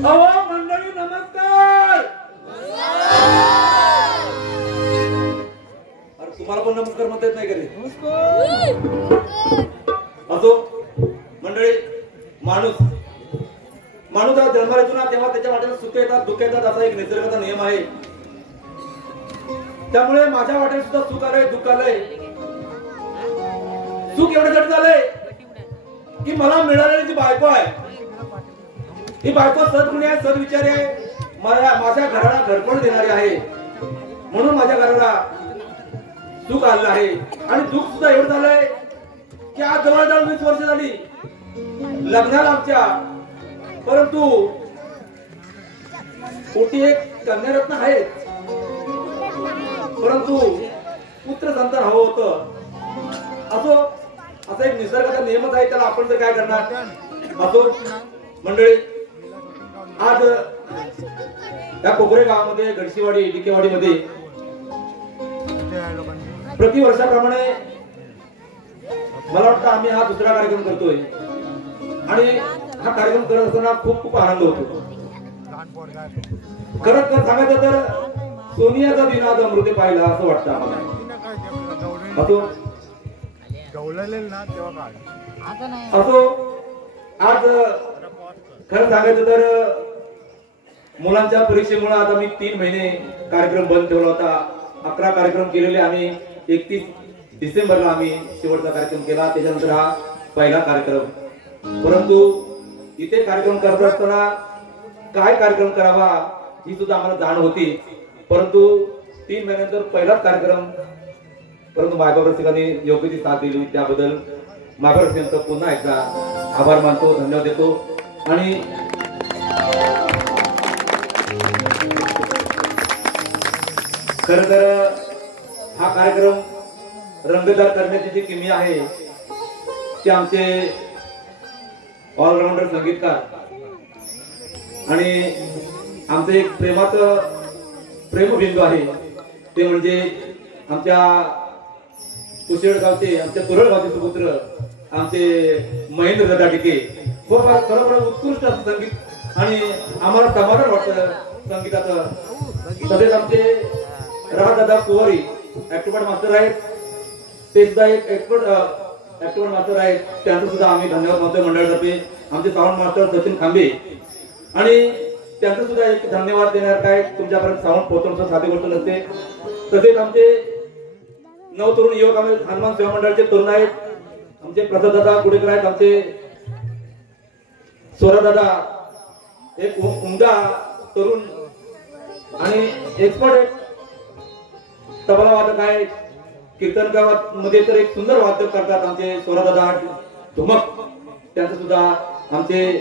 अहो मंडळी नमस्कार. अरे तुम्हाला पण नमस्कार म्हणता येत नाही का रे? असो मंडळी, माणूस जन्माला येतो ना तेव्हा त्याच्या वाटेला सुख येतात दुःख येतात असा एक निसर्गाचा नियम आहे. त्यामुळे माझ्या वाटेला सुद्धा सुख आलंय दुःख आलंय. सुख एवढ्यासाठी झालंय की मला मिळालेली जी बायको आहे ही बायको सद्गुणी आहे, सद्विचारी आहे, माझ्या घराला घरपण देणारी आहे. म्हणून माझ्या घराला सुख आलं आहे. आणि दुःख सुद्धा एवढं झालंय की आज जवळजवळ 20 वर्ष झाली लग्नाला आमच्या, परंतु पोटी एक कन्यारत्न आहे, परंतु पुत्र संतान हवं होतं. असो असा एक निसर्गाचा नियमच आहे, त्याला आपण तर काय करणार. असो मंडळी, आज त्या कोपरे गावामध्ये गडशीवाडी डिकेवाडी मध्ये प्रतिवर्षाप्रमाणे मला वाटतं आम्ही हा दुसरा कार्यक्रम करतोय. आणि हा कार्यक्रम करत असताना खूप आनंद होतो. खरंच तर सांगायचं तर सोनियाचा दिन आज अमृते पाहिला असं वाटतं आम्हाला. असो आज खरं सांगायचं तर मुलांच्या परीक्षेमुळे आता मी 3 महिने कार्यक्रम बंद ठेवला होता. 11 कार्यक्रम केलेले आम्ही. 31 डिसेंबरला आम्ही शेवटचा कार्यक्रम केला, त्याच्यानंतर हा पहिला कार्यक्रम. परंतु इथे कार्यक्रम करत असताना काय कार्यक्रम करावा ही सुद्धा आम्हाला जाण होती. परंतु 3 महिन्यानंतर पहिलाच कार्यक्रम, परंतु मायबाप रसिकांनी योग्य ती साथ दिली त्याबद्दल मायबाप रसिकांचा पुन्हा एकदा आभार मानतो, धन्यवाद देतो. आणि खर तर हा कार्यक्रम रंगतदार करण्याची जी किमया आहे ते आमचे ऑलराऊंडर संगीतकार आणि आमचं एक प्रेमाचं प्रेमबिंदू आहे ते म्हणजे आमच्या कुशेडगावचे, आमच्या तुरळगावचे सुपुत्र आमचे महेंद्र दादा टिके. खरोखर उत्कृष्ट असं संगीत आणि आम्हाला समाधान वाटतं संगीताचं. तसेच आमचे राहदादा कुवारी ऍक्टिव्ह मास्टर आहेत, ते सुद्धा एक ऍक्टिव्ह मास्टर आहेत, त्यांचं सुद्धा आम्ही धन्यवाद मानतोय मंडळातर्फे. आमचे साऊंड मास्टर सचिन खांबे आणि त्यांचं सुद्धा एक धन्यवाद देणार. काय तुमच्यापर्यंत साऊंड पोहोचवण्याचं साधी गोष्ट नसते. तसेच आमचे नवतरुण युवक आम्ही हनुमान सेवा मंडळाचे तरुण आहेत, आमचे प्रसाद दादा गुडेकर आहेत, आमचे स्वरा दादा एक उमदा तरुण आणि एक्सपर्ट तबला वादक आहेत. कीर्तन गावात मध्ये तर एक सुंदर वाद्य करतात आमचे स्वरा दादा धुमक. त्यांचं सुद्धा आमचे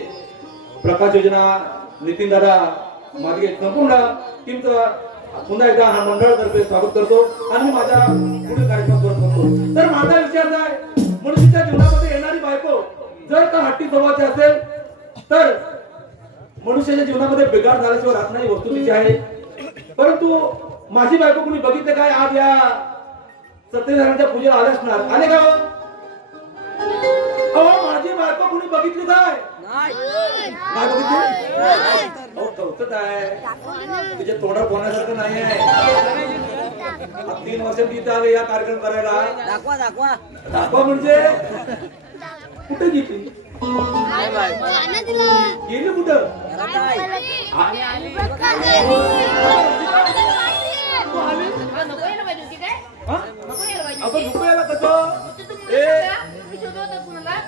प्रकाश योजना नितीन दादा मागे संपूर्ण टीमचं पुन्हा एकदा हा मंडळातर्फे स्वागत करतो आणि माझ्या पुढील कार्यक्रम सुरू करतो. तर माझा विषय असा आहे, मनुष्याच्या जीवनामध्ये येणारी बायको जर का हट्टी स्वभावाची असेल तर मनुष्याच्या जीवनामध्ये बिघाड झाल्याशिवाय राहत नाही, वस्तू तिची आहे. परंतु माझी बायको कुणी बघितलं काय? आज या सत्यनारायणच्या पूजेला आले असणार, आले का? अहो माझी बायको कुणी बघितली काय? काय बघितली? कौतुक आहे, तुझ्या तोंडावर बोलण्यासारखं नाही आहे. 3 वर्षांनी इथं आले या कार्यक्रम करायला. दाखवा म्हणजे कुठे गेली? गेली कुठं? आपण रुपयाला कसं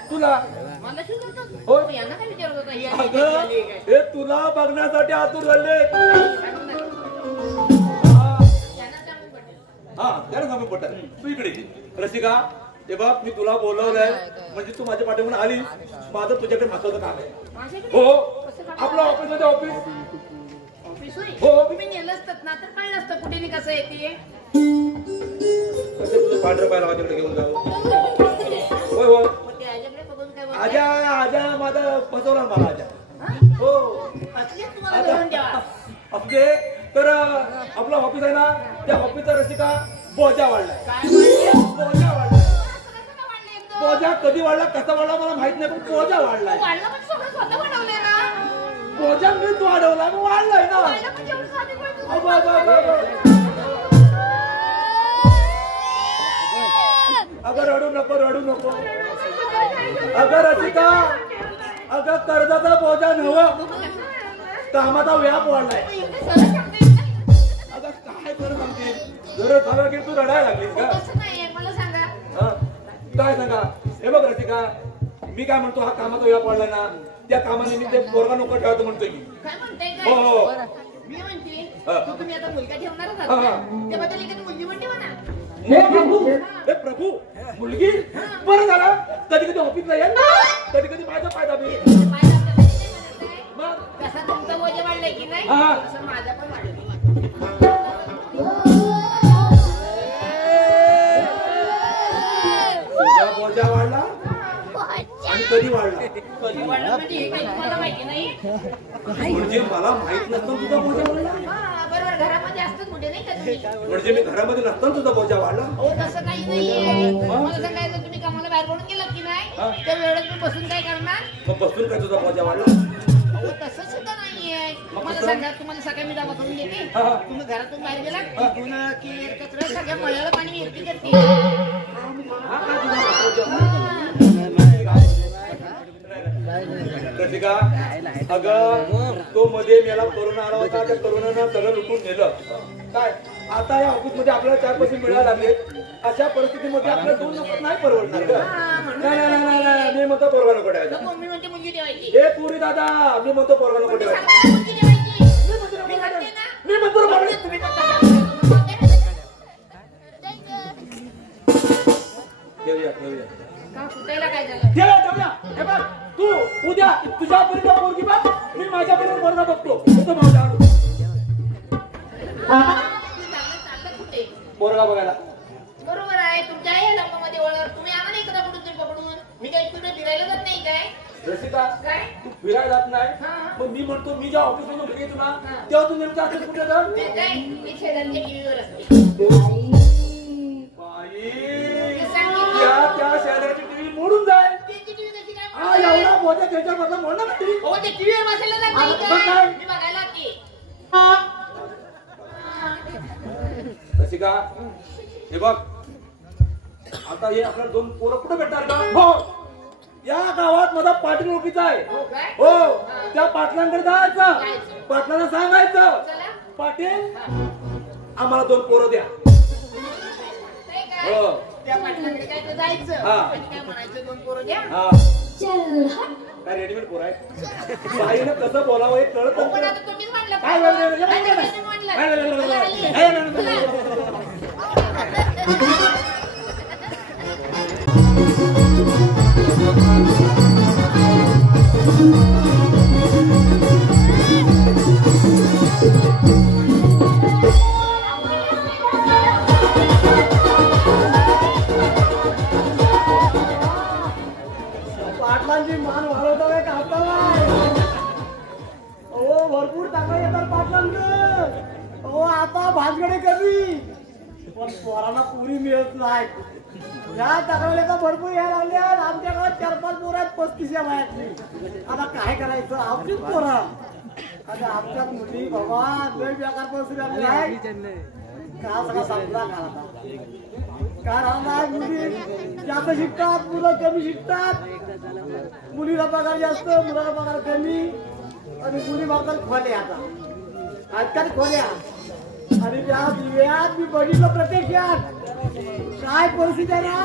तुला हे तुला बघण्यासाठी आतुर झाले. हा त्याला सांगून पटत तू इकडे रसिका. हे बघ मी तुला बोलवलंय म्हणजे तू माझ्या पाठीवरून आली. माझं तुझ्याकडे महत्वाचं काम आहे. हो आपलं ऑफिस मध्ये ऑफिस हो तुम्ही नेलं असतात ना तर कळलं असतं कुठे कसं येते. तुझं पांढरं पाहिलं माझ्याकडे घेऊन जाऊ. होय हो आजा आजा माझा फसवला मला आजा. हो आपले तर आपलं ऑफिस आहे ना त्या ऑफिसचा रसिका बोजा वाढलाय. बोजा वाढलाय. बोजा कधी वाढला कसा वाढला मला माहित नाही पण बोजा वाढलाय. बोजा अगं मीच वाढवला मग वाढलाय ना. वाढलं म्हणजे एवढं साधं बोलतो. अगं, अगं, अगं, अगं रडू नको रडू नको. अगं रसिका अगं कर्जाचा बोजा नव्ह कामाचा व्याप वाढलाय. अगं काय करू सांगते जर झालं की तू रडायला लागलीस का? तसं नाहीये, मला सांगा. हा? काय सांगा हे बघ रसिका मी काय म्हणतो हा कामाचा व्याप वाढला ना त्या कामाने मी ते पोरगा नको ठेवायचं म्हणतोय मी. काय म्हणताय हो काय? हो मी म्हणते हा. की तुम्ही आता मुलगा ठेवणारच हा, आहात हा. ना? त्याबद्दल एखादी मुलगी म्हणते म्हणा. हे प्रभू मुलगी बरं झालं कधी कधी ऑफिसला येईल कधी कधी माझा फायदा मी माझ्या आपल्या नाही म्हणत आहे. मग कसा तुमचा बोजा वाढलाय की नाही हा. तसं माझा पण वाढला. तुझा बोजा वाढला आणि कधी वाढला बोजा वाढला म्हणजे हे काही तुम्हाला माहिती नाही. म्हणजे मला माहित नसतं तुझा बोजा वाढला हा, बरोबर घरामध्ये असतात कुठे नाही का तुम्ही? म्हणजे मी घरामध्ये नसताना तुझा बोजा वाढला. हो तसं काही नाहीये. मला सांगायचं तुम्ही कामाला बाहेर पडून गेलात की हा. नाही त्या वेळेत मी बसून काय करणार? मग बसून काय तुझा बोजा वाढला. हो तसं सुद्धा नाहीये. मला कसं? सांगा तुम्हाला सकाळी मी डबा करून देते. हा, हा. तुम्ही घरातून बाहेर गेला तिथून केर कचरा सगळ्या मळ्याला पाणी विरती करते. हा काय तुझा रसिका अगं तो मध्ये मेला करोना आला होता त्या करोनानं सगळं लुटून नेलं काय आता या ऑफिस मध्ये आपल्याला 4 पैसे मिळायला लागले अशा परिस्थितीमध्ये आपल्याला 2 लोक नाही परवडणार का? नाही मी म्हणतो पोरगा नको ठेवायचा. नको, मी म्हणते मुलगी ठेवायची. हे पुरी दादा मी म्हणतो पोरगा नको ठेवायचा. सांगा मुलगी ठेवायची. मी म्हणते ना. मी म्हणतो पोरगा तुम्ही पण तसं म्हणताय. ठेवूया का कुठायला काय झालं? ठेवूया हे बघ तू उद्या तुझ्या परिवार पोरगी बघ मी माझ्या परिवार पोरगा बघतो तो माझ्या चाललं कुठे? पोरगा बघायला बरोबर आहे तुमच्या आहे लग्नामध्ये ओळख तुम्ही आणा नाही कदा पडून तुम्ही पकडून मी काही तुम्ही फिरायला जात नाही काय रसिका काय तू फिरायला जात नाही हा. मग मी म्हणतो मी ज्या ऑफिस मधून घरी येतो ना हा. तेव्हा तू नेमका असं कुठे जा ते काय मी शेजारच्या टीव्हीवर असते बाई ते सांगितलं. त्या शहराची टीव्ही मोडून जाय त्यांची टीव्ही कशी काय हा एवढा मोठा त्याच्या मधला मोडणार ना टीव्ही हो ते टीव्हीवर बसायला जात नाही हा, मग काय काय? मी बघायला की रसिका हे बघ आता हे आपल्याला 2 पोरं कुठे भेटणार का हो या गावात माझा पाटील ओळखीचा आहे हो काय हो त्या पाटलांकडे जायचं जायचं. पाटलांना सांगायचं चला पाटील आम्हाला 2 पोरं द्या काय काय हो त्या पाटलाकडे काय तर जायचं हा. आणि काय म्हणायचं 2 पोरं द्या हा काय रेडीमेड पोर आहे बाईनं कसं बोलावं हे कळत हो, पण आता तुम्हीच म्हणलं काय बोलले? काय तुम्ही म्हणलं? चला, हल्ली. पाटलांची मान वाढवता काय कापता हो भरपूर टाका येतात पाटलांकडे हो आता भाजगडे कमी पण पोरांना पुरी मिळत नाही या तक्रारीचा भरपूर यायला लागल्या आमच्या गावात 4-5 पोरं आहेत 35 या वयातली आता काय करायचं आमचीच पोरं आता आमच्यात मुली बाबा लय बेकार परिस्थिती आली आहे का सगळा संपला का राहणार मुली जास्त शिकतात मुलं कमी शिकतात मुलीला पगार जास्त मुलाला पगार कमी आणि मुली मागतात खोल्या आता आजकाल खोल्या आणि त्या दिव्यात मी बघितलं प्रत्यक्षात काय परिस्थिती आहे ना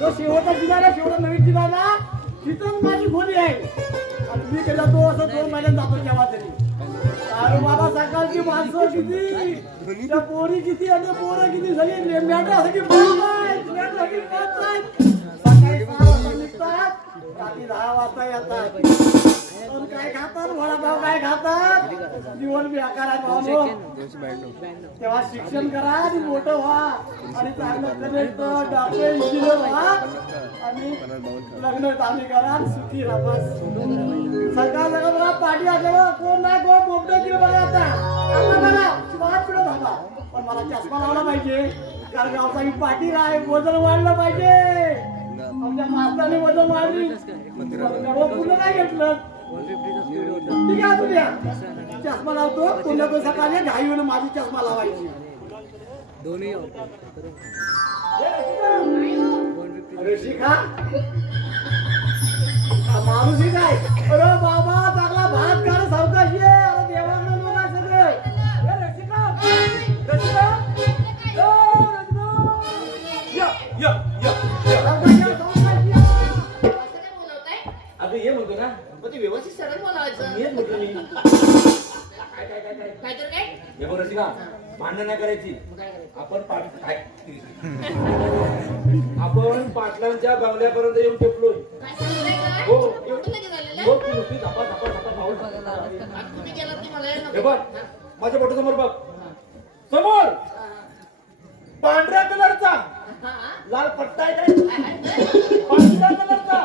तो शेवटचा जिल्हा शेवटचा नवीन जिल्हा तिथं माझी खोली आहे आणि मी केला तो असं 2 महिन्यात जातो केव्हा तरी अरे बाबा सकाळची माणसं किती त्या पोरी किती आणि पोरं किती सगळी मेंढ्यासाठी सकाळी 6 वाजता निघतात रात्री 10 वाजता येतात पण काय खातात वडापाव काय खातात जीवन बेकार आहे भाऊ तेव्हा शिक्षण करा आणि मोठं व्हा आणि चांगलं कलेक्टर डॉक्टर इंजिनियर व्हा आणि लग्न चांगली करा सुखी राहा बस सरकार जगा बघा पाठी असल्यावर कोण नाही कोण बोबडे दिलं बघा आता बघा 5 किलो थांबा पण मला चष्मा लावला पाहिजे कारण गावचा पाठी राय वजन वाढलं पाहिजे आमच्या मास्ताने वजन वाढली पुन्हा नाही घेतलं ठीक आहे तुझ्या चष्मा लावतो तुला तो सकाळी घाई होऊन माझी चष्मा लावायची अरे शिखा माणूस ही काय अरे बाबा चांगला भात काढ सावकाश ये अरे देवाकडे लोक आहे सगळे अगं ये म्हणतो ना मग ते व्यवस्थित सरळ बोलावायचं. येत म्हटलं मी काय तर काय हे बघ रसिका भांडण नाही करायची मग काय करायचं? आपण पाटलांच्या बंगल्यापर्यंत येऊन टेपलोय काय सांगताय काय? हो. एवढं लगेच झालेलं? हो, तू नुसती झापा झापा झापा पाऊल टाकत आज तुम्ही गेलात नाही मला यायला हे नको. बघ माझ्या फोटोसमोर बघ समोर पांढऱ्या कलरचा हा, हा. लाल पट्टा आहे काय पांढऱ्या कलरचा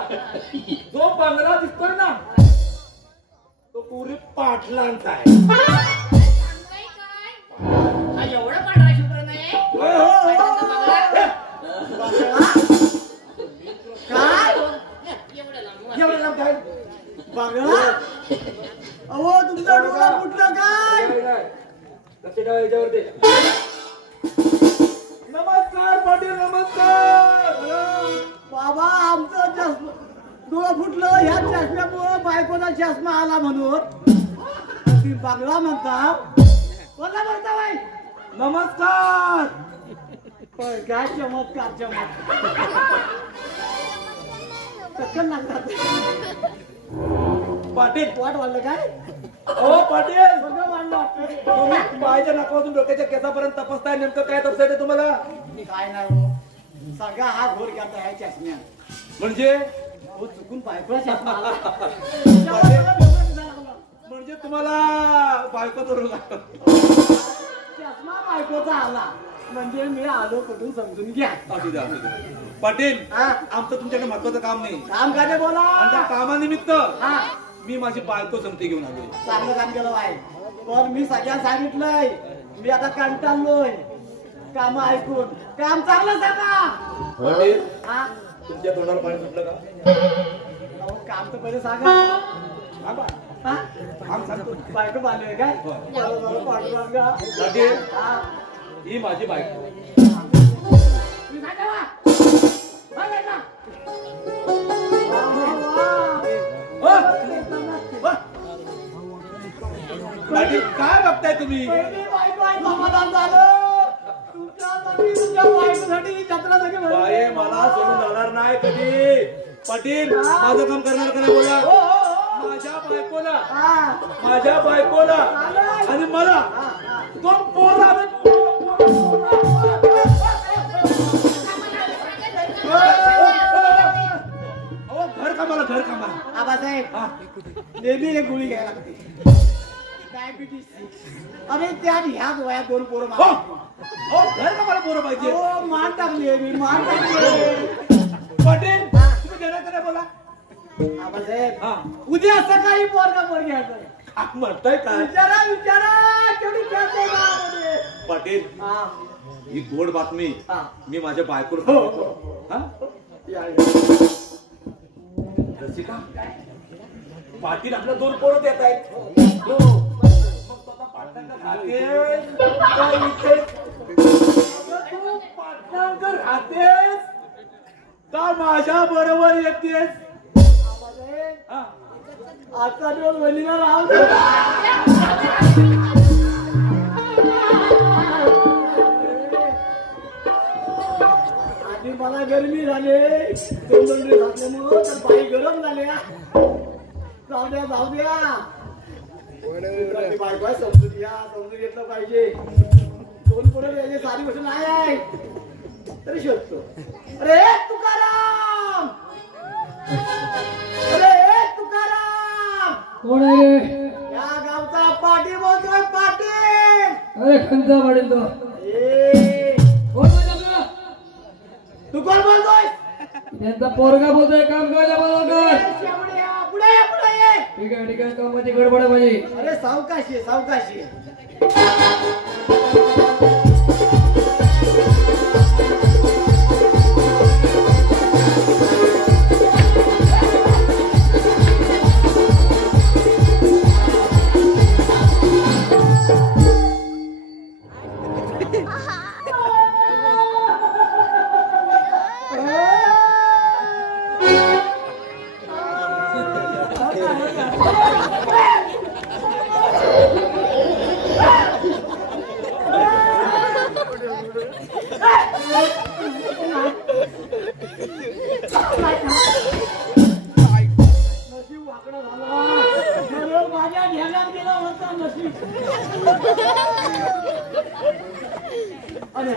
जो बंगला दिसतोय ना तो पुरी पाटलांचा आहे सांगताय काय? हा एवढा पांढरा शुभ्र नाही होय, हो, हो. काय एवढं लांब एवढं लांब काय बघा अहो तुमचा डोळा फुटला काय लक्ष ठेवा याच्यावरती नमस्कार पाटील नमस्कार बाबा आमचं चष्मा डोळं फुटलं ह्या चष्म्यामुळं बायकोचा चष्मा आला म्हणून ती बंगला म्हणता कोणला म्हणता बाई नमस्कार होय, काय चमत्कार टक्कन लागतात पाटील वाट वाढलं काय हो पाटील सगळं वाढलं तुम्ही पायाच्या नाकापासून डोक्याच्या केसापर्यंत तपासताय नेमकं काय तपासायचं तुम्हाला काय नाही हो सगळा हा घोर घ्यायचा आहे चष्म्या म्हणजे हो चुकून बायकोला चष्मा आला म्हणजे तुम्हाला बायकोचा रोग आहे. चष्मा बायकोचा आला म्हणजे मी आलो कुठून समजून घ्या असू द्या असू द्या पाटील हा आमचं तुमच्याकडे महत्वाचं काम नाही काम काय ते बोला आणि त्या कामानिमित्त हा मी माझी बायको संगती घेऊन आलोय चांगलं काम केलं बाय पण मी सगळ्यांना सांगितलंय मी आता कंटाळलोय काम ऐकून काम चांगलं सांगा पाटील हा तुमच्या तोंडाला पाणी सुटलं का अहो, काम तर पहिले सांगा थांबा. हा काम सांगतो बायको बांधली काय होय. बरं, बरं, पांडुरंगा. पाटील हा. ही माझी बायको तुम्ही सांगा वा. सांगा ना. वा, वा, वा. पाटील काय बघताय तुम्ही पहिली बायको आहे, समाधान झालं. तुमच्यासाठी, तुमच्या बायकोसाठी जत्रा सगळी भरली. बाये मला सोडून जाणार नाही कधी पाटील माझं काम करणार का नाही बोला हो, हो, हो. माझ्या बायकोला आणि मला दोन पोरं आले. अहो, घर कामाला आबासाहेब हा. नेहमी एक गोळी घ्यायला लागते डायबिटीस अरे त्यात ह्याच वयात दोन पोरं हो मारली. हो, घर कामाला पोरं पाहिजे हो मान टाकली मी मान टाकली पाटील तुम्ही घेणार का नाही बोला आबासाहेब हा उद्या सकाळी पोरगा पोरगी घ्यायचं काय म्हणताय काय विचारा विचारा केवढी खेळते गावामध्ये. पाटील हा ही गोड बातमी हा मी माझ्या बायकोला हो, सांगितलं. हो. हा? या, रसिका पाटील आपल्या दोन पोरं देत आहेत हो. मग तो आता पाटलांना खातेस का इथेच? तू पाटलांना खातेस का माझ्या बरोबर येतेस आबासाहेब, हा? आजचा दिवस वहिनीला राहू दे. आधी मला गरमी झाले दोन घातल्यामुळं तर बाई गरम झाल्या जाऊ द्या जाऊ द्या बायको आहे, समजून घ्या समजून घेतलं पाहिजे दोन पोरं द्यायचे सारी गोष्ट नाही आहे तरी शोधतो अरे तुकाराम अरे तुकाराम कोण आहे रे? या गावचा पाटील बोलतोय पाटील अरे खंत पडेल तो ए, कोण बोलतो? तू कोण बोलतोय त्यांचा पोरगा बोलतोय काम करायला बोलवकर पुढे ये पुढे ये ठीक आहे कामाची गडबड आहे माझी अरे सावकाशी सावकाशी नशीब. अरे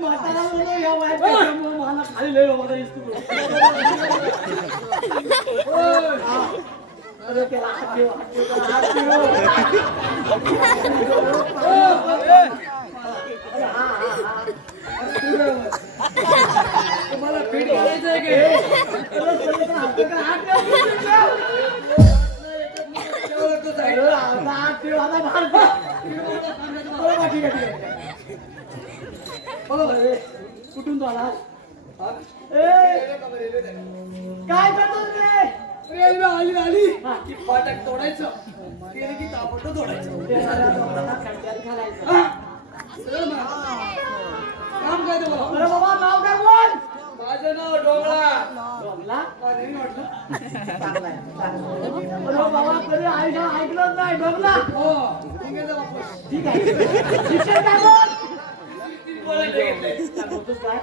म्हातारा या वयात मला खाली लय बाबा दिसतो. अरे त्याला हात ठेव, हात ठेव, हात ठेव. तुम्हाला फिट करायचंय की कुठून तो आला? काय करतो रे? रेल्वे आली आली की फाटक तोडायचं केलं की ताबडतोब तोडायचं सरळ मार. काम काय तुम्हाला? अरे बाबा नाव काय बोल? माझं नाव डोंगळा. डोंगला? अरे वाटलं चांगला आहे, चांगला आहे. अरे बाबा कधी ऐकलंच नाही डोंगला. हो निघायचं वापस. ठीक आहे. शिक्षण काय बोल? बोलायला घेतलंय. काय बोलतोस काय?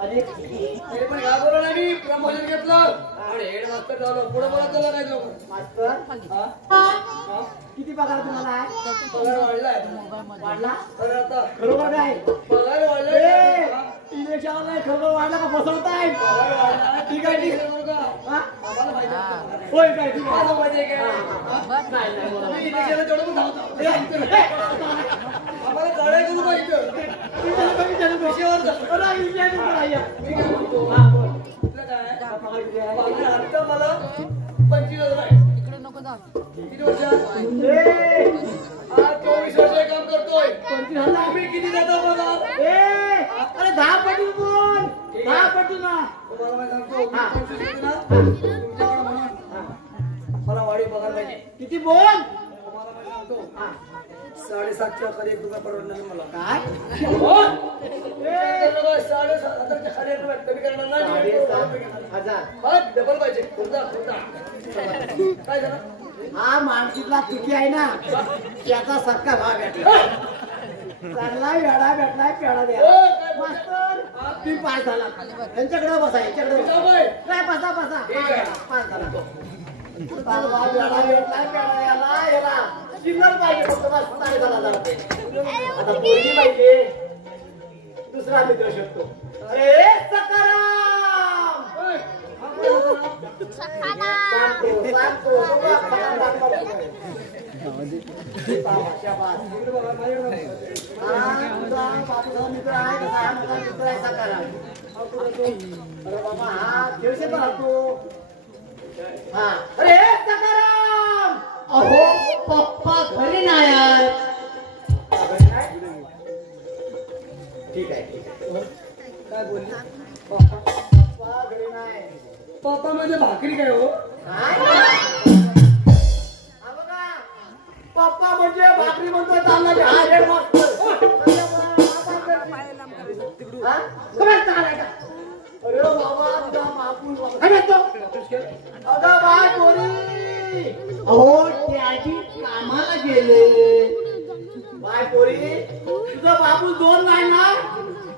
अरे तरी पण घाबरलो नाही मी. प्रमोशन घेतलं आणि हेड मास्टर झालो. पुढे बोलत झालं नाही लवकर. मास्तर हा? किती पगार तुम्हाला आहे? पगार वाढलाय. वाढला? तर आता खरोखर काय? पगार ए, वाढलाय. इलेक्शन नाही खरोखर वाढला का फसवताय? ठीक आहे ठीक आहे. हा? आम्हाला माहिती आहे. होय काय ठीक आहे. मला माहिती आहे काय? नाही नाही बोला. तुम्ही इथे गेलं तेवढं पण धावता. आम्हाला कळायचं तुला इथं. विषयावर जा. अरे इलेक्शन करायचं. मी काय म्हणतो? हा बोल. तुला काय? पगार किती आहे? पगार आता मला 25,000 आहे. किती वर्षात? ए, आज 24 वर्ष काम करतोय. 25,000. तुम्ही किती देता पगार? ए, अरे 10 पटी बोल. 10 पटी ना. तुम्हाला मी सांगतो, मी हा. 25 देते ना, तुमच्याकडे म्हणून मला वाढीव पगार पाहिजे. किती बोल? तुम्हाला मी सांगतो, हा. 7,500 खाली 1 रुपया परवडणार नाही मला. काय? बोल. ए, 7,500 खाली 1 रुपया कमी करणार नाही. 7,500. हा, डबल पाहिजे. खुर्दा. काय झालं? हा माणसीतला चुकी आहे ना त्याचा सक्का भाग भेटला. चांगला वेळा भेटलाय पेढा द्या. मास्तर तुम्ही पास झाला. त्यांच्याकडे बसा यांच्याकडे बसा. काय बसा बसा. पास झाला तो. चांगला वेळा भेटलाय पेढा द्यायला याला चिल्लर पाहिजे फक्त बस 7,500 रुपये. आता पोरगी पाहिजे दुसरा मित्र शकतो. अरे सकाराम सांगतो मित्र आहे सकाराम. अरे बाबा हा दिवशी राहतो. हा अरे सकाराम. अहो पप्पा घरी नाही आहेत. ठीक आहे ठीक आहे. काय बोलली? पप्पा घरी नाही. पप्पा म्हणजे भाकरी काय हो? काय? हा बघा, पप्पा म्हणजे भाकरी म्हणतो चालणार. हा रेड मास्टर. हा? काय चालाय का? अरे बाबा तुझा बापू काय म्हणतो? अगं बाय पोरी. अहो डॅडी कामाला गेले. बाय पोरी तुझा बापू 2 नाही ना.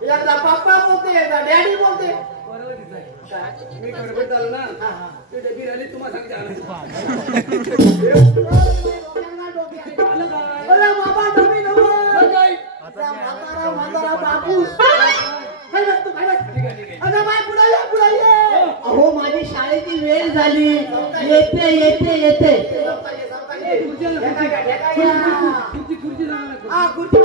एकदा पप्पा बोलते एकदा डॅडी बोलते. बरोबर दिसतंय. मी गडबड झालो ना. ते डबी राहिली तुम्हाला सांगते आणायचं. अरे बाबा डबी नव्हतं. काय? म्हातारा बापू काय बसतो काय बसतो. अगं बाय पुढे ये पुढे ये. अहो माझी शाळेची वेळ झाली. येते येते येते. खुर्ची जाणार. हा खुर्ची.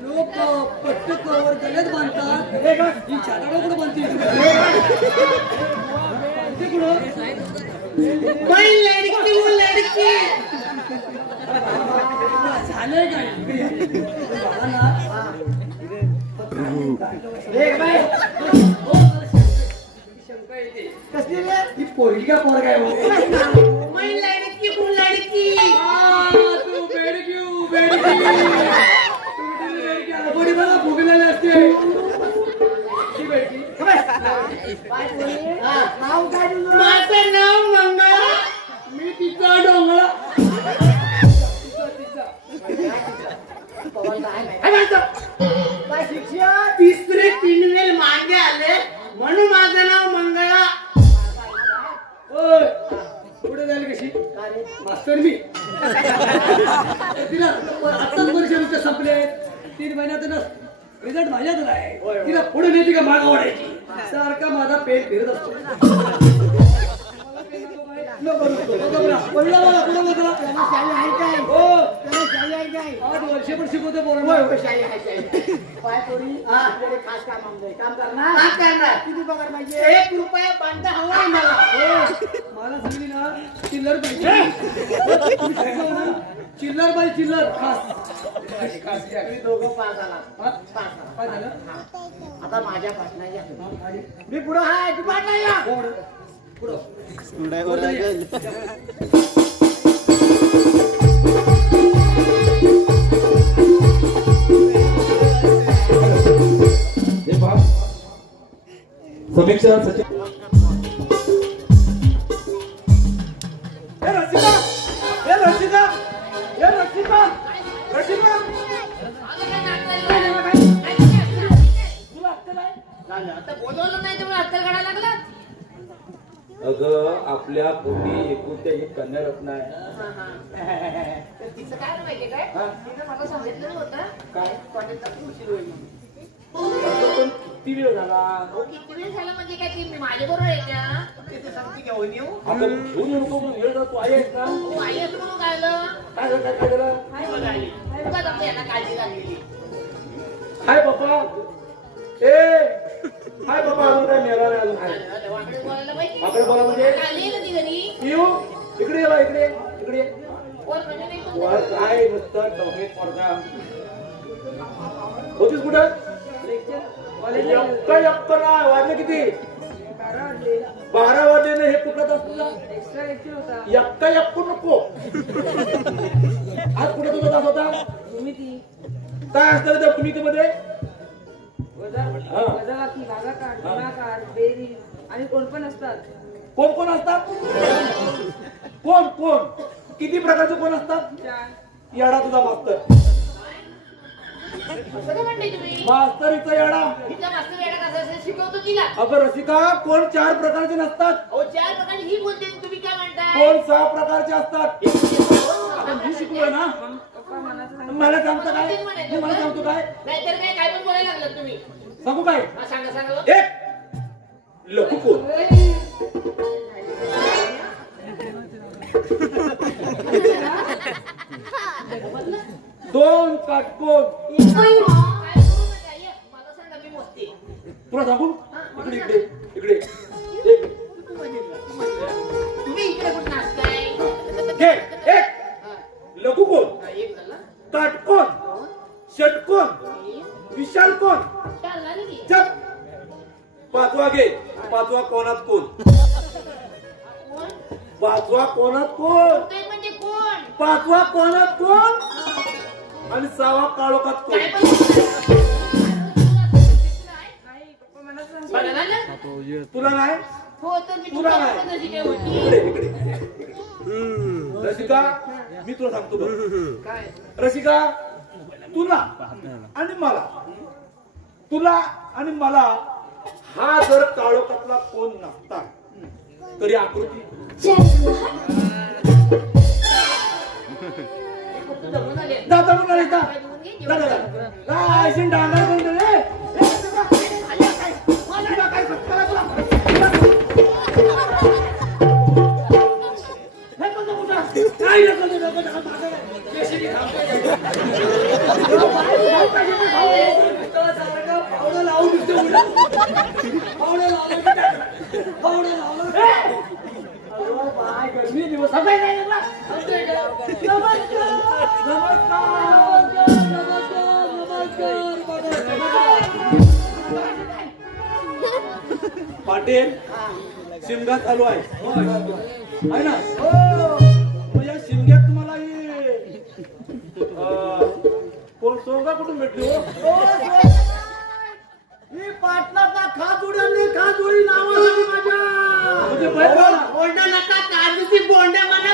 लोक पट्ट वर गल्यात बांधतात हे बघ. ही छाताडा कुठं बांधते कोई लड़की वो लड़की झालंय काय बाळा ना हे बाई, शंका येते कसली रे? ही पोरगी का पोर काय हो कोई लड़की वो लड़की तू बेडक्यू बेडकी बघा भुगलेले असते ही बेडकी काय बोलली? नाव काय तुझं? माझं नाव मंगळा मी तिचा डोंगळा काय शिक्षण? तिसरे तीन वेळ मागे आले म्हणून माझं नाव मंगळा ओय पुढे जायला कशी काय रे? मास्तर मी तिला आत्ताच वर्ष संपले 3 महिन्यातच रिझल्ट माझ्यातच आहे तिला पुढे नेते का माग वाढायची सारखा माझा पेन फिरत असतो पडला मला पुढे बघा त्याला शाळी आहे काय? हो त्याला शाळी आहे काय? 8 वर्ष पण शिकवतो होय, पोरांना होय, शाळी आहे, शाळी आहे. काय पोरी? आपल्याकडे खास काम आमचं काम करणार? का करणार किती पगार पाहिजे? 1 रुपया बांधा हवाय मला मला सांगली ना चिल्लर पाहिजे तुम्ही शिकवलं ना, चिल्लर पाहिजे चिल्लर खास तुम्ही दोघं पास आला. हा? पास आला. काय झालं आता माझ्या पाटणा या. आणि मी पुढं आहे, तू पाटणा या. कोण पुढं हे पहा समीक्षा सचिन हे रसिका, हे रसिका, हे रसिका, रसिका. तुला अक्कल आहे? झालं आता बोलवलं नाही त्यामुळे अत्तर काढायला लागला अगं आपल्या पोटी एकुलत्या एक कन्या रत्न आहे. तर तिचं काय माहितीये काय हा? तिनं मला सांगितलं नव्हतं काय कॉलेजचा उशीर होईल म्हणून. अगं, पण किती वेळ झाला अहो, किती वेळ झाला म्हणजे काय ती माझ्या बरोबर आहे का तिथे सांगते की होईल येऊ आपण घेऊन येऊ नको वेळ जातो आहे का अहो, आई असं म्हणून काय आलं काय झालं काय झालं हाय बघा आई उगाच आपल्या यांना काळजी लागलेली हाय बाबा ए हाय बाबा अजून काय मेला नाही अजून हाय आलं, वाकडे बोलायला पाहिजे वाकडे बोला म्हणजे? आली ना ती घरी येऊ इकडे ये बा, इकडे इकडे ये. वर म्हणजे नाही कोण वर काय नुसतं टोकेत पडता होतीस कुठं एक्क नाही वाजले किती 12 वाजले ना हे कुठं असतो एक्का एक्कू नको आज कुठे तुझा तास होता काय असतं त्या भूमिकेमध्ये हा. वजाबाकी भागाकार गुणाकार बेरीज आणि कोण पण असतात कोण कोण असतात कोण कोण किती प्रकारचे कोण असतात चार येडा तुझा मास्तर असं काय म्हणताय तुम्ही मास्तरीचा येडा तिचा मास्तर वेळा कसा असेल शिकवतो तिला अगं रसिका कोण 4 प्रकारचे नसतात अहो 4 प्रकारे ही बोलते आणि तुम्ही काय म्हणताय कोण 6 प्रकारचे असतात आता मी शिकलोय ना पप्पा मनाचं मला सांगतो काय मी मला सांगतो काय नाहीतर काय पण बोलायला लागलात तुम्ही सांगू काय हा, सांगा सांगा बघ. एक लघु कोण दोन काटकोण काय बोलू नका, ये, मला सांगा मी मोजते तुला सांगू इकडे इकडे इकडे एक तुम्ही इकडे कुठं नाचताय घे एक लघु कोण हा, एक झाला काटकोण षटकोण विशाल कोण 4 झाले की चप 5वा घे 5वा कोणात कोण कोण 5वा कोणात कोण ते म्हणजे कोण 5वा कोणात कोण आणि 6वा काळोखात कोण काय पण नाही पप्पा मनाचं बघा ना तुला नाही हो तर मी तुला तुला नाही. पण तशी काय होती इकडे इकडे रसिका मी तुला सांगतो बघ काय रसिका तुला आणि मला तुला आणि मला हा जर काळोखातला कोण नसता तरी आकृती जमून आले दादा म्हणाले का काय धुवून घे, जेवण दादा कर. काय अशी डांगर करून दे रे. मला काय फटका लागला? हे कोणतं कुठं? काय नको ते नको ते नको ते. केशरी खाऊ. पावडं लावलं की टाकलं. पावडं लावलं. अरे बाय गरमी दिवस सगळे नाही लागला. समजतंय का? नमस्कार पाटील शिमगा चालू आहे आहे ना? हो मग या शिमग्यात तुम्हाला कोण सोंगा कुठून भेटली हो? ही पाटलाचा खाजुडी खाजुडी नावासाठी माझ्या म्हणजे बैल बघा. बोंड नका काजूची बोंड म्हणा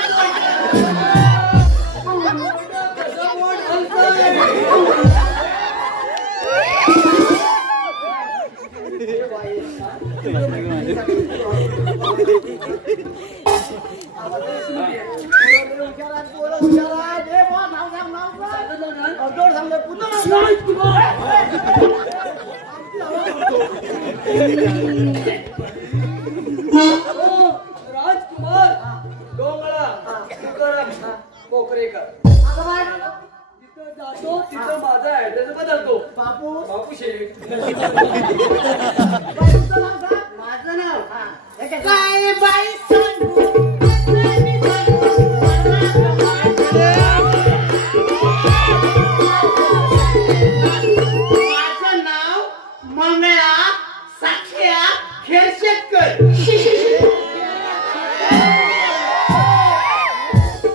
राजकुमार डोंगळा तुकाराम कोकरेकर. जिथं जातो तिथं माझा ऍड्रेस बदलतो. बापू बापू शेख. माझं नाव काय बाई सांगू माझं नाव मंगळा साक्षया खेरशेटकर.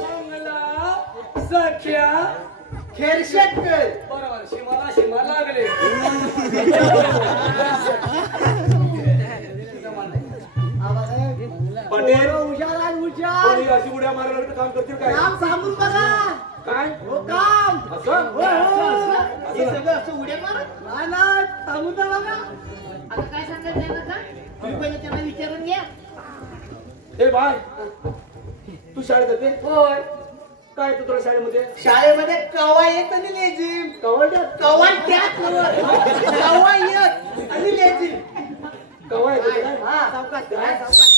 मंगला सख्या खेरशेटकर बरोबर. शिमा लागले. पाटील हुशार आहे हुशार. कोणी अशी उड्या मारायला काम करतील काय? काम सांगून बघा. काय हो काम असं? हो, हो. हे सगळं असं उड्या मारत नाही नाही सांगून तर बघा. आता काय सांगत नाही बघा तुम्ही पहिले त्यांना विचारून घ्या. ए बाय तू शाळेत जाते? होय काय येतं तुला शाळेमध्ये? शाळेमध्ये कवा येत आणि लेझिम कवायत कवा त्यात कवा येत आणि लेझिम. कवा येतं काय? हा सावकाश सावकाश.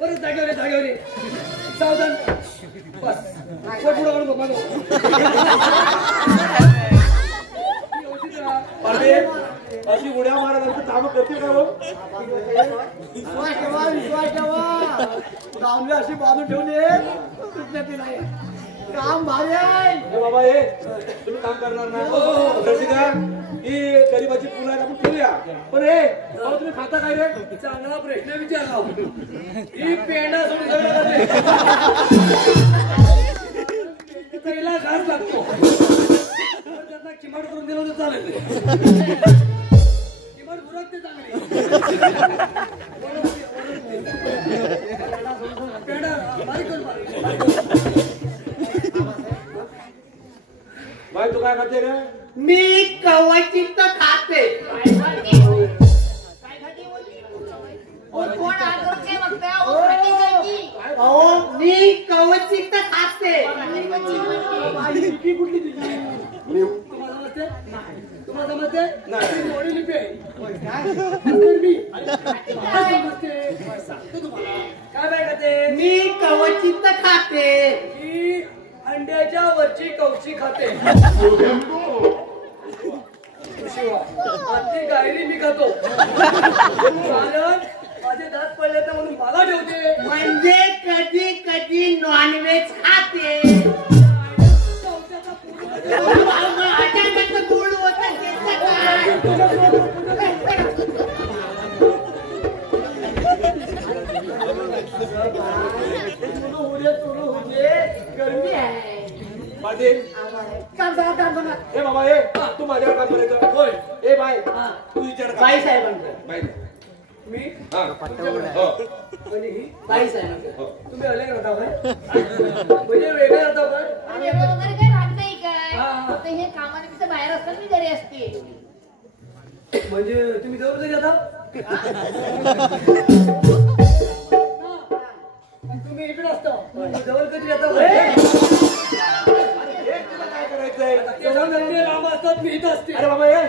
परत जागेवर ये. सावधान बस. पुढे वळून बघ मागं. पाटील अशी उड्या मारायला कामं करतील का हो? विश्वास ठेवा विश्वास ठेवा. गावले अशी बाजू ठेवली तुटण्याची नाही. काम भारी आहे. ए बाबा ए तुम्ही काम करणार ना? रसिका ही गरीबाची फुलं आहे आपण ठेवूया. पण ए भाऊ, तुम्ही खाता काय रे? चांगला प्रश्न विचारला. ही पेंडा सोडून सगळं करते. पहिला घास लागतो. त्यांना किमान करून दिलं तर चालेल. किमान उरकते चांगली. पेंडा बारीक करून बारीक. भाई तू काय खाते रे? मी कवाची तर खाते. काय खाते बोलली? कोण आग्रह काय बघताय? अहो, खाते जायची. अहो मी कवाची तर खाते. कुठली तुम्हाला समजते? तुम्हाला समजते? नाही. ती मोडी लिपी आहे. काय नंतर मी. मला समजते. सांगतो तुम्हाला. काय बाय खाते? मी कवाची तर खाते. ही अंड्याच्या वरची कवची खाते. शिवा, आजची गायरी मी खातो. कारण माझे दात पडले तर म्हणून मला ठेवते. म्हणजे कधी कधी नॉनव्हेज खाते. चौथ्याचा पूर्ण अचानक गुळ होतं त्याचं काय? सुरू होऊ दे. गरमी पाटील काम सांगा ए बाबा ए तू माझ्यावर काम करायचं होय ए बाय तू विचार कर. बाई साहेबांकडे बाई मी हा हो आणि ही बाई साहेब हो. तुम्ही अलग राहता काय म्हणजे वेगळे राहता काय आम्ही एवढं वगैरे काही राहत नाही काय हा, हा. फक्त हे कामानिमित्त बाहेर असताना मी घरी असते. म्हणजे तुम्ही जवळ कधी येता आणि तुम्ही इकडे असता जवळ कधी येता हे तुला काय करायचंय तेवढं नंदी लांब असतात मी इथं असते अरे बाबा ए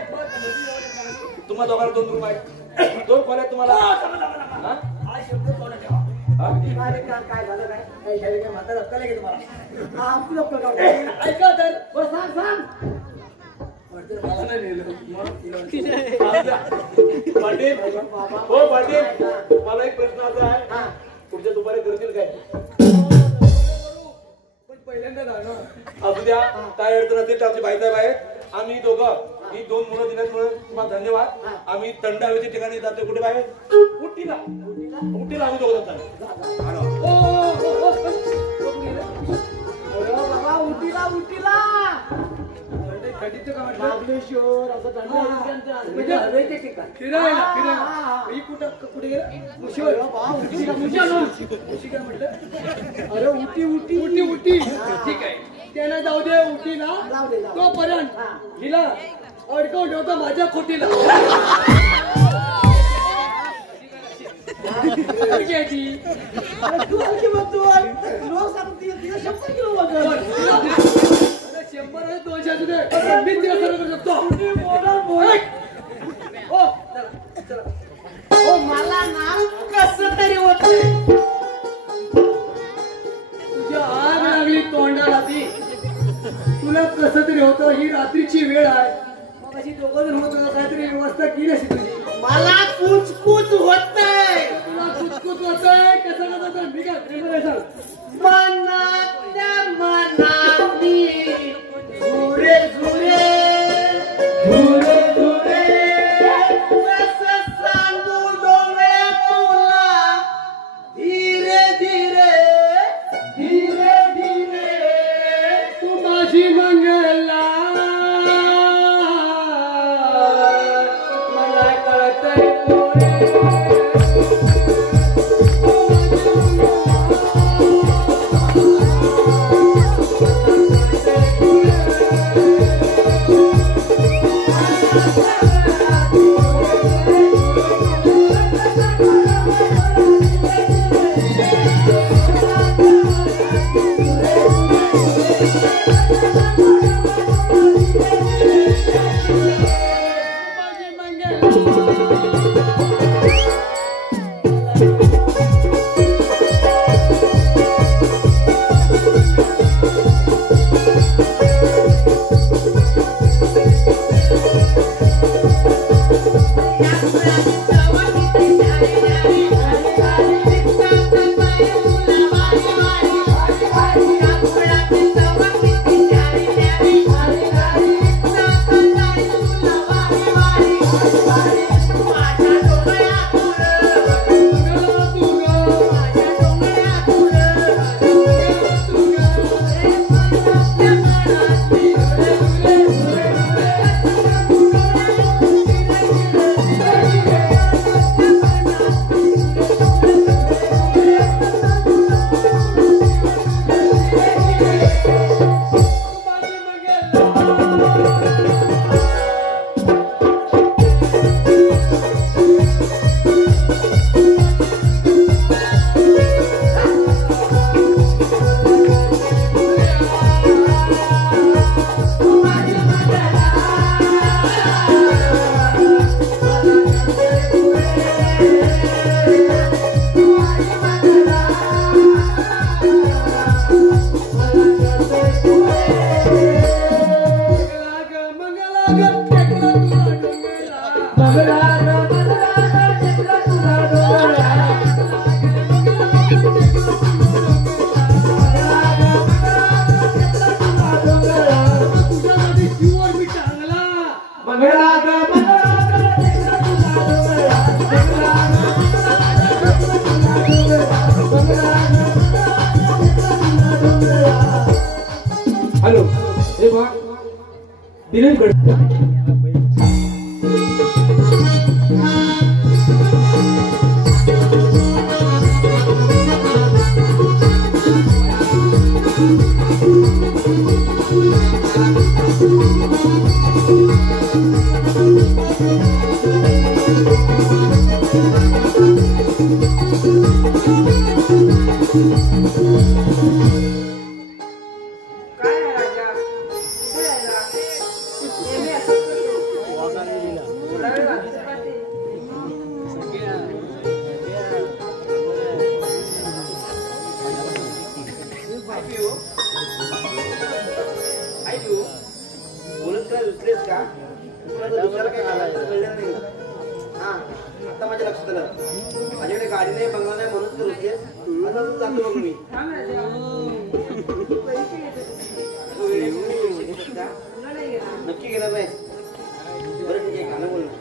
तुम्हाला दोघांना 2 रूम आहेत 2 खोल्या आहेत तुम्हाला हा? हा शब्द थोडा ठेवा हा? काय झालं काय काही झाले काय म्हातारा रक्का लागेल तुम्हाला आपलं प्रकार ऐका तर बरं सांग वाटतं मला नाही लिहिलं म्हणून तिला पाटील हो पाटील मला एक प्रश्न असा आहे पुढच्या दुपारी करतील काय पण पहिल्यांदा जाणं असू द्या काय अडचण असेल तर आमची बाईसाहेब आहेत आम्ही दोघं ही 2 मुलं दिल्यामुळे तुम्हाला धन्यवाद आम्ही थंड हवेच्या ठिकाणी जातो कुठे बाहेर उटीला आम्ही दोघं जातो अरे बाबा उटीला थंडीचं काय म्हटलं महाबळेश्वर असं थंड हवेचं म्हणजे हवेचे ठिकाण फिरायला ही कुठं कुठे गेलं मुशीवर मुशी काय म्हटलं अरे उटी ठीक आहे त्यांना जाऊ दे उटीला जाऊ दे. तोपर्यंत हिला अडकवून ठेवतो माझ्या खोटीला घ्यायची अरे तू आणखी बघ तू रोज सांगते तिला 100 किलो वजन 100 आणि 200 असू दे पण मी तिला सर्व करू शकतो हो चला हो मला ना कसं तरी होतंय तुझ्या आग लागली तोंडाला ती तुला कसं तरी होतं ही रात्रीची वेळ आहे मग अशी दोघं जण होत काहीतरी व्यवस्था केली अशी तुझी मला कुचकुच होतंय तुला कुचकुच होतंय कसं होतं मी काय सांग मनातल्या मनातली झुरे कसं सांगू डोळ्या तुला धीरे तू माझी मंगला मला कळतंय हॅलो दिलीप गड काय आहे राजा? कुठे आहे राजा? नेहमी असंच करतो. थोडा वेळ वाचून राहते. बोलत काय दुसरेच का तुला तर दुसऱ्याला काय घालायचं कळलं नाही हा आता माझ्या लक्षात आलं माझ्याकडे गाडी नाही बंगला नाही म्हणून तर रुसलेस असं जातो बघ मी थांब राजा. पैसे घेते तू. तू वेळेवर येऊ शकतेस का? तुला नाही घेणार. नक्की गेला नाही बरं ठीक आहे गाणं बोल ना.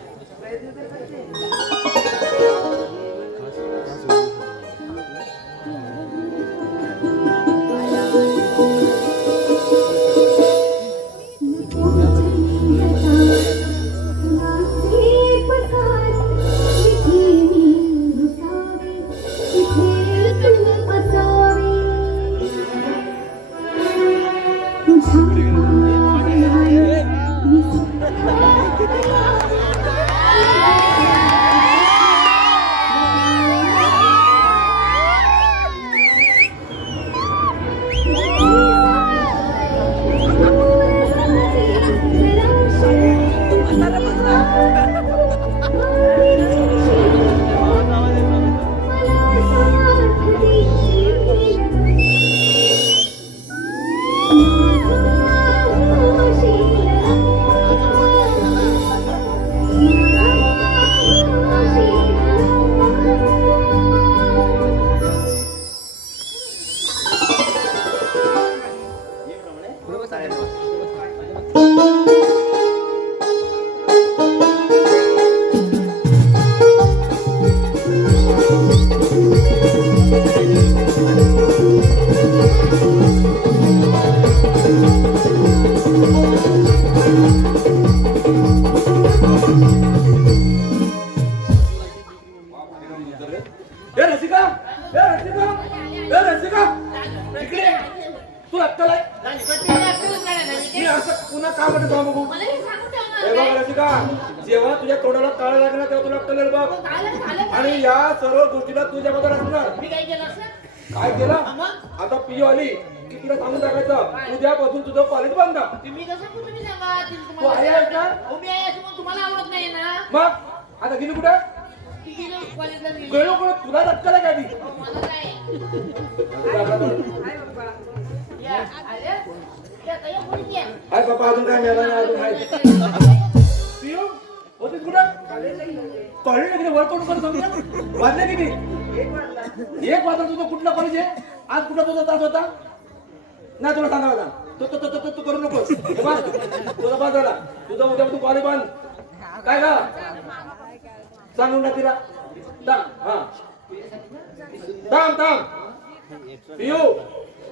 प्रयत्न तर करते. तू अक्कल आहे मी असं पुन्हा का म्हणतो सांगू बघू? मला हे सांगून ठेव ना. हे बघ रसिका, जेव्हा तुझ्या तोंडाला टाळ लागला तेव्हा तुला अक्कल येईल बघ. झालं झालं आणि या सर्व गोष्टीला तू जबाबदार असणार. मी काय केलं असं? काय केलं मग? आता पिओ आली की तिला सांगून टाकायचं उद्यापासून तुझं कॉलेज बंद. तुम्ही कसं तुम्ही सांगा तिला तू तुम्हाला आहे आहेस ना? हो, मी आहे असं मग तुम्हाला आवडत नाही ना. मग आता गेली कुठे ती गेलो कॉलेजला गेली. गेलो कुठे तुला अक्कल आहे का ती? हो, मला नाही. हाय बाप्पा. या, आल्या? या, ताई, कोणी या? हाय बाबा अजून काय मिळालं नाही अजून हाय पिओ होतीस कुठे कॉलेजला गेले. कॉलेज किती वर तोंड करत समजा वाजले किती 1 वाजला. 1 वाजता तुझं कुठलं कॉलेज आहे आज कुठला तुझा तास होता नाही तुला सांगा होता तू करू नकोस हे बघ, तुझा पास झाला तुझं उद्या तू कॉलेज बंद काय का सांगून ना तिला थांब पियू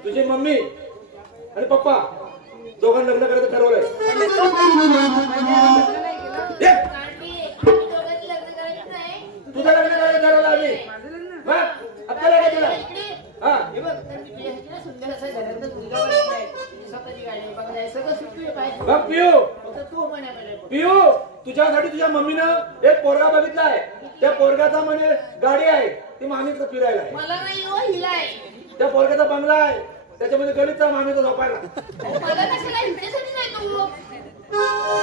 तुझी मम्मी आणि पप्पा दोघांना लग्न करायचं ठरवलंय लग्न नाही केलं. ये, आम्ही दोघांनी लग्न करायचं नाही. तुझं लग्न करायचं ठरवलं आम्ही माझं लग्न. मग अक्कल आहे का तुला इकडे. हा हे बघ, त्यांनी बियाची ना सुंदर असं घरातलं मुलगा बनवला आहे. स्वतःची गाडी आहे, बघायला आहे, सगळं सुटतोय पाहिजे. बघ पियू फक्त तू म्हणायला पियू तुझ्यासाठी तुझ्या मम्मीनं एक पोरगा बघितलाय त्या पोरगाचा म्हणे गाडी आहे ती मामीचं फिरायला आहे मला नाही हो, हिला आहे. त्या पोरगाचा बंगला आहे त्याच्यामध्ये गणितचा मामीचा झोपायला मला कशाला हिच्यासाठी नाही तू.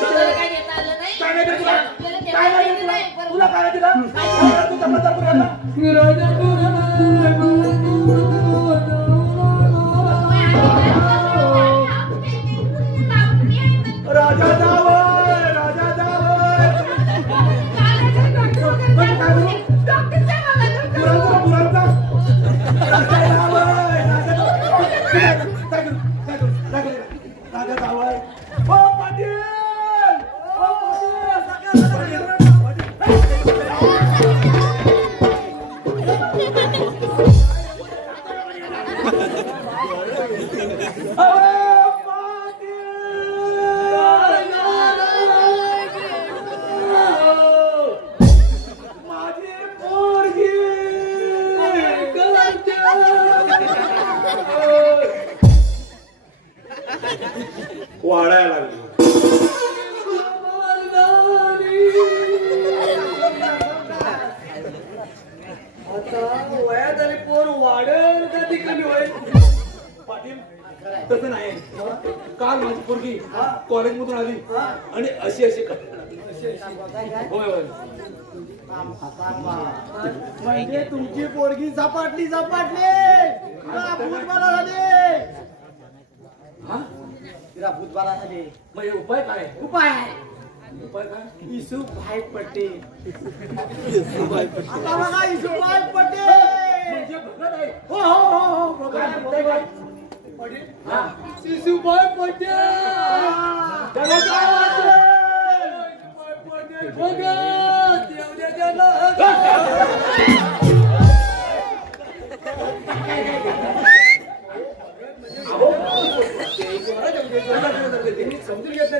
तुला काय देता आलं नाही? काय नाही तुला आपल्याला देता काय नाही आलं तुला नाही. बरं. तुला काय दिला तुझा प्रचार करूया राजा जावय राजा जावय पुरांचा राजा जावय ओ पाटील वाढायला लागली. आता वयात आली पोर वाढेल का ती कमी होईल? पाटील तसं नाही. काल माझी पोरगी कॉलेज मधून आली आणि अशी अशी होय होय. म्हणजे तुमची पोरगी झपाटली तिला भूतबाला झाले. हा तिला भूतबाला झाले. म्हणजे उपाय काय? उपाय आहे. उपाय काय? इसुभाई पटेल. आता बघा इसुभाई पटेल. म्हणजे भगत आहे. हो हो हो हो काय बघा. म्हणताय काय? हा. शिशुभाई पटेल त्याला काय वाटतं? भगत येऊ दे त्याला. समजून घेत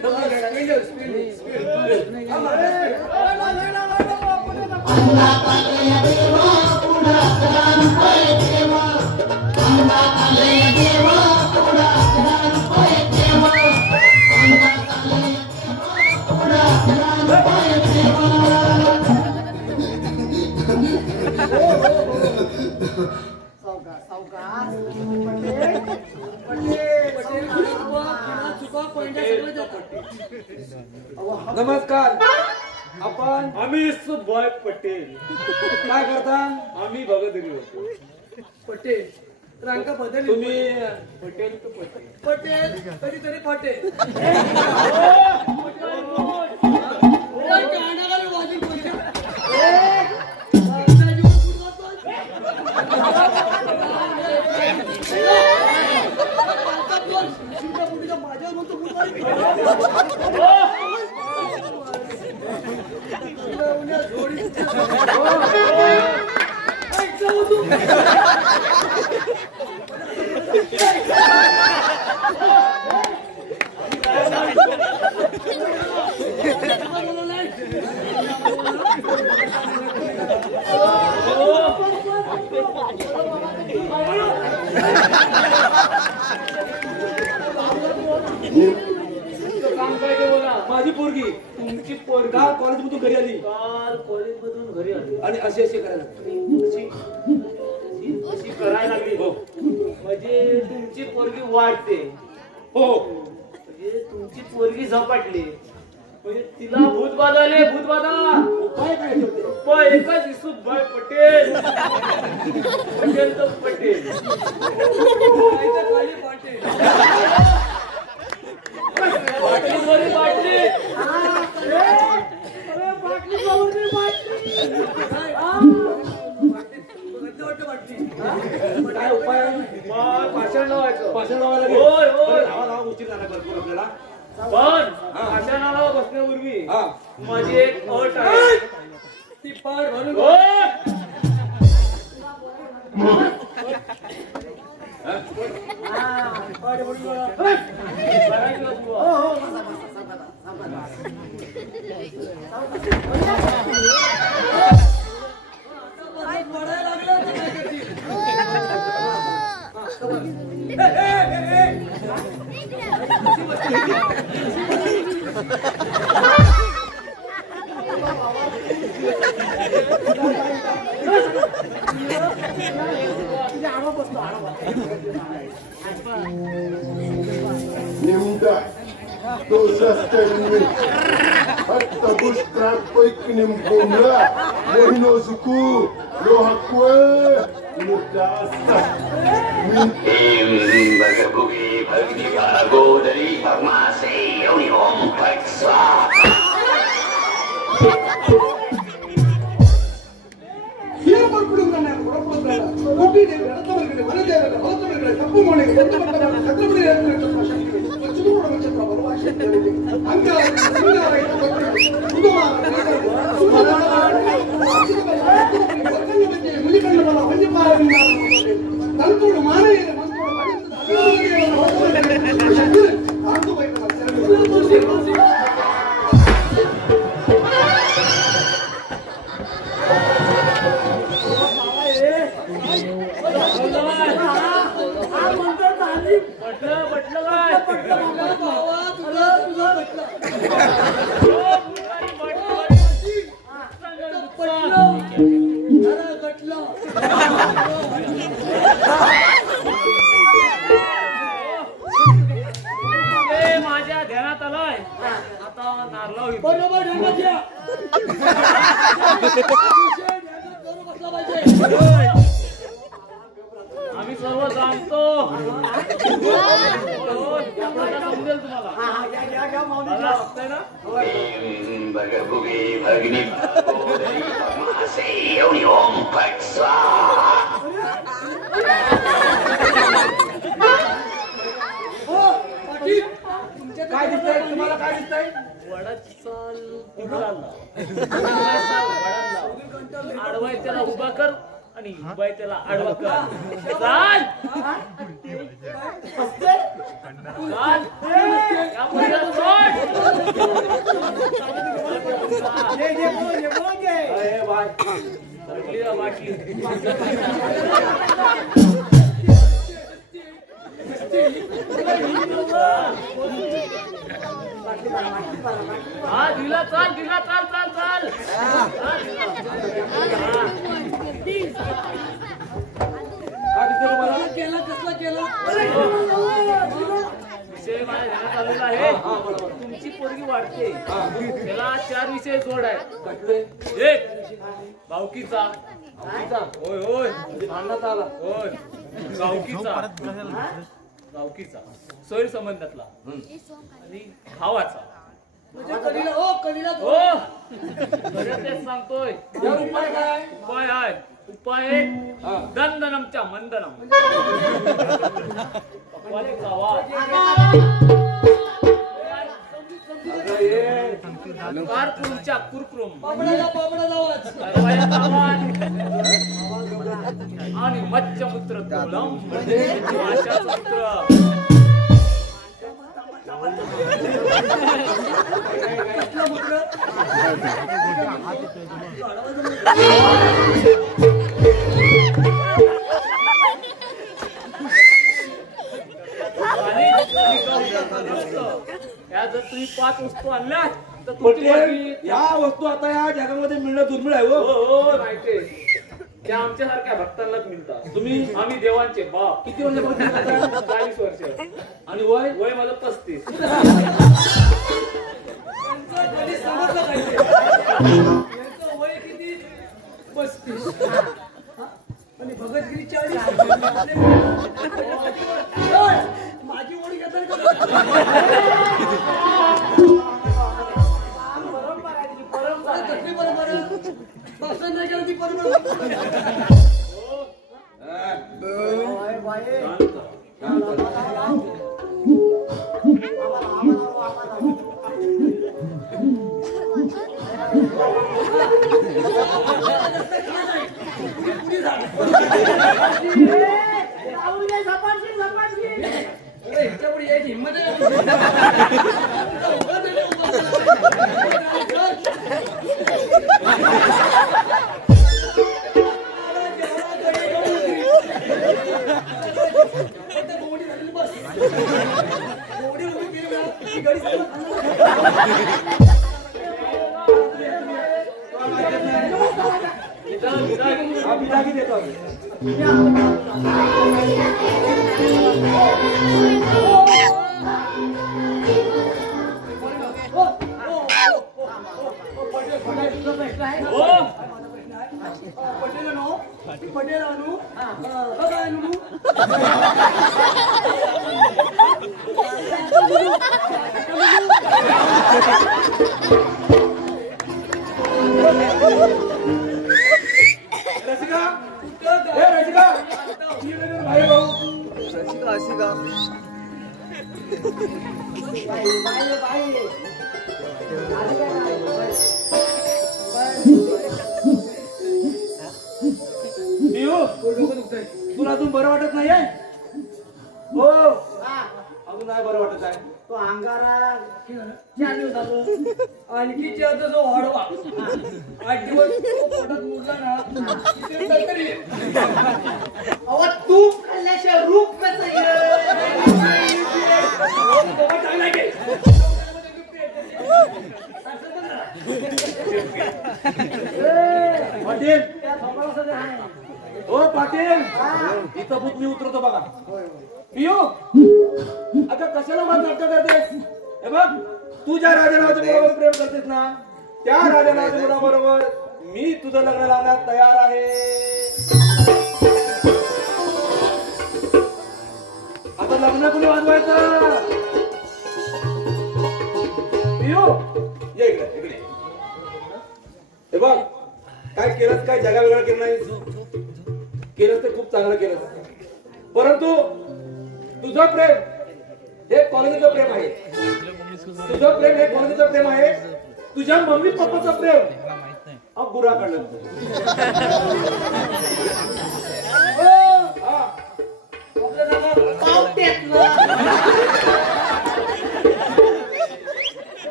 नमस्कार. आपण आम्ही सुभाष पटेल. काय करता? आम्ही भगतगिरी होतो. पटेल रांका बदल. तुम्ही पटेल तर पटेल. पटेल कधीतरी पटेल. माझी पोरगी तुमची पोरगी काल कॉलेज मधून घरी आली काल कॉलेज मधून घरी आली आणि अशी अशी करायला लागली. अशी करायला लागली. हो म्हणजे तुमची पोरगी वाढते. हो म्हणजे तुमची पोरगी झपाटली. म्हणजे तिला भूत बाधाले भूत बाधा. काय काय ठेवते? पण एकच इसुभाई पटेल. पटेल तर पटेल. बाटली दोरी बाटली. काय उपाय आहे? मग भाषण लावायचं. भाषण लावायला लागेल. होय, होय. लावा लावा, उशीर झाला भरपूर आपल्याला. पण भाषणाला बसण्यापूर्वी हा माझी एक अट आहे. ती पार भरून होय. Nimda, tu sustaining, hatta bustra poiknim kumla, mohino zuku, lohakwe, mudasa, Bagabugi, Bhagdiva, Godari, Bhagmase, Yoni Om, Bhagsva. आता नारळा होईल. बरोबर ध्यानात घ्या. विषय ध्यानात धरून बसला पाहिजे. आम्ही सर्व जाणतो. समजेल तुम्हाला. मला बघताय ना. भगभुगे भगनी भागोदरी भगमासे एवढी ओम फट स्वाहा. हो पाटील तुमच्या काय दिसतंय तुम्हाला? काय दिसतंय? वडाचाल आडवाय त्याला उभा कर आणि उभाय त्याला आडवा कर. चाल चाल. या मुलीला सोड. अरे बाय. सरकलीला वाटली. हा दिला. चाल दिला. चाल चाल चाल. काय दिसतंय तुम्हाला? कसला केला कसला केला. विषय माझ्या ध्यानात आलेला आहे. तुमची पोरगी वाढते. त्याला 4 विषय जोड आहे. एक भावकीचा. होय होय. भांडणात आला. होय. गावकीचा सोयी संबंधातला आणि भावाचा. म्हणजे कलीला हो कलीला हो खरं तेच सांगतोय. उपाय काय? उपाय आहे. उपाय एक दंदनमच्या मंदनम. पकवालीचा वाद. कारकुरुमच्या कुरकुरुम. पापडाला पापडाला आवाज. कारवायाचा आवाज. आणि मच्छमुत्र तोलम माशाचं मूत्र. या जर तुम्ही 5 वस्तू आणल्या तर तुमची या वस्तू आता या जगामध्ये मिळणं दुर्मिळ आहे. हो हो माहिती. त्या आमच्यासारख्या भक्तांनाच मिळतात. तुम्ही आम्ही देवांचे बाप. किती वर्षापासून? 40 वर्ष. आणि वय? वय माझं 35. त्यांचं कधी समजलं पाहिजे. यांचं वय किती 35 आणि भगतगिरी 40. माझी ओळी घेताय का? कसली परंपरा? पावसाने नाही केलं ती परंपरा. ह्याच्यापुढे यायची हिंमत बिदागी देतो. पटेल आणू काय आणू. रसिका ए रसिका भाई भाऊ रसिका अशी का तुला अजून बरं वाटत नाहीये? हो अजून नाही बरं वाटत आहे. तो अंगारा 4 दिवस झालं. आणखी जो वाढवा 8 दिवस तो पोटात मुरला ना तिथे काहीतरी अहो तूप खाल्ल्याशिवाय रूप कसं पाटील हो पाटील इथं भूत मी उतरतो बघा. पिऊ आता कशाला माझं नाटक करतेस? हे बघ तू ज्या राजानाच्या मुलावर प्रेम करतेस ना त्या राजानाच्या मुलाबरोबर मी तुझं लग्न लावण्यास तयार आहे. आता लग्न कुणी वाजवायचं? पिऊ ये इकडे इकडे. हे बघ काय केलंस, काय जगा वेगळं केलं नाही केलंस ते खूप चांगलं केलंस, परंतु तुझं प्रेम हे कॉलेजचं प्रेम आहे. तुझं प्रेम हे कॉलेजचं प्रेम आहे. तुझ्या मम्मी पप्पाचं प्रेम बुरा काढलं.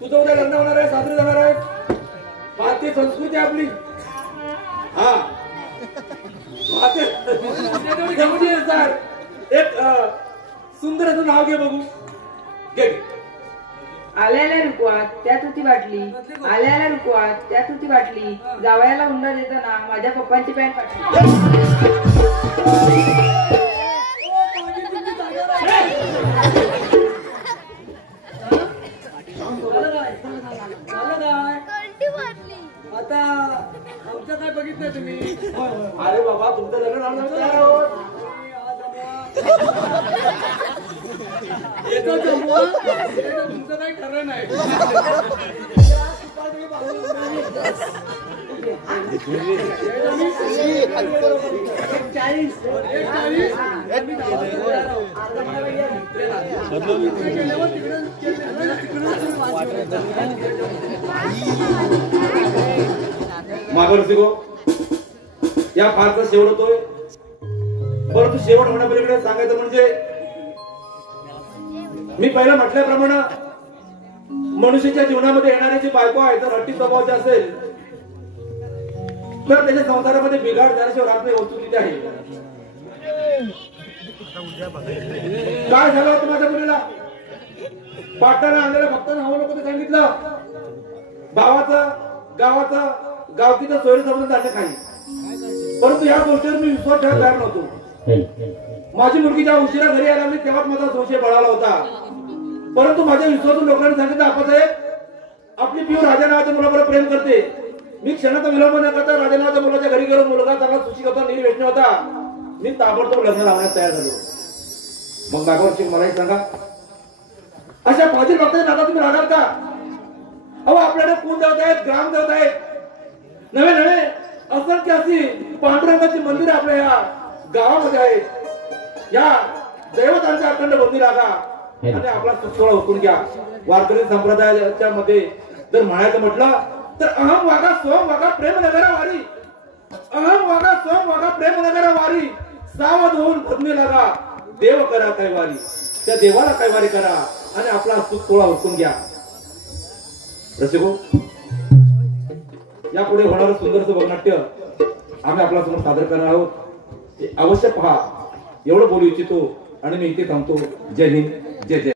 तुझं उद्या लग्न होणार आहे, साजरी जाणार आहे. भारतीय संस्कृती आपली हा एक सुंदर असं नाव घे बघू. घे आल्याला रुकवात त्यात होती बाटली, आल्याला रुकवात त्यात होती बाटली, जावयाला हुंडा देताना माझ्या पप्पांची पॅन्ट फाटली. आता आमचं काय बघितलं तुम्ही? अरे बाबा तुमचं लग्न लावणार तयार आहोत. तुमचं काही खरं नाही. मागवरसिगो या फारचा शेवट होतोय, परंतु शेवट होण्यापलीकडे सांगायचं म्हणजे मी पहिला म्हटल्याप्रमाणे मनुष्याच्या जीवनामध्ये येणारी जी बायको आहे तर हट्टी स्वभावाची असेल तर त्याच्या संसारामध्ये बिघाड झाल्याशिवाय राहत नाही. वस्तुस्थिती आहे. काय झालं होतं माझ्या मुलीला? पाटाला आणलेल्या भक्तांना हवं नको ते सांगितलं. भावाचं गावाचं गावकीचं सोयरी समजून जाते काही, परंतु या गोष्टीवर मी विश्वास ठेवायला तयार नव्हतो. माझी मुलगी जेव्हा उशिरा घरी यायला लागली तेव्हाच माझा संशय बळाला होता, परंतु माझ्या विश्वासून लोकांनी सांगितलं आपासाहेब आपली पिऊ राजा नावाच्या मुलाबरोबर प्रेम करते. मी क्षणाचा विलंब न करता राजा नावाच्या मुलाच्या घरी गेलो. मुलगा चांगला सुशिक्षित होता, निर्व्यसनी होता. मी ताबडतोब लग्न लावण्यास तयार झालो. मग मागवरची मलाही सांगा अशा फाजील भक्ताच्या नादात तुम्ही राहणार का? अहो आपल्याकडे कुल देवता आहेत, ग्राम देवता आहेत, नवे नवे असंख्य अशी पांडुरंगाची मंदिर आपल्या या गावामध्ये आहेत. या दैवतांच्या अखंड बंदी लागा आणि आपला सुसोळा हुकून घ्या. वारकरी संप्रदायाच्या मध्ये जर म्हणायचं म्हटलं तर अहम वागा सोम वागा प्रेम नगरा वारी, अहम वागा सोम वागा प्रेम नगरा वारी, सावध होऊन भजने लागा देव करा कैवारी. त्या देवाला कैवारी करा आणि आपला सुसोळा हुकून घ्या. रसिको यापुढे होणारं सुंदरचं वगनाट्य आम्ही आपल्या समोर सादर करणार आहोत. अवश्य पहा. एवढं बोलू इच्छितो आणि मी इथे थांबतो. जय हिंद, जय जय.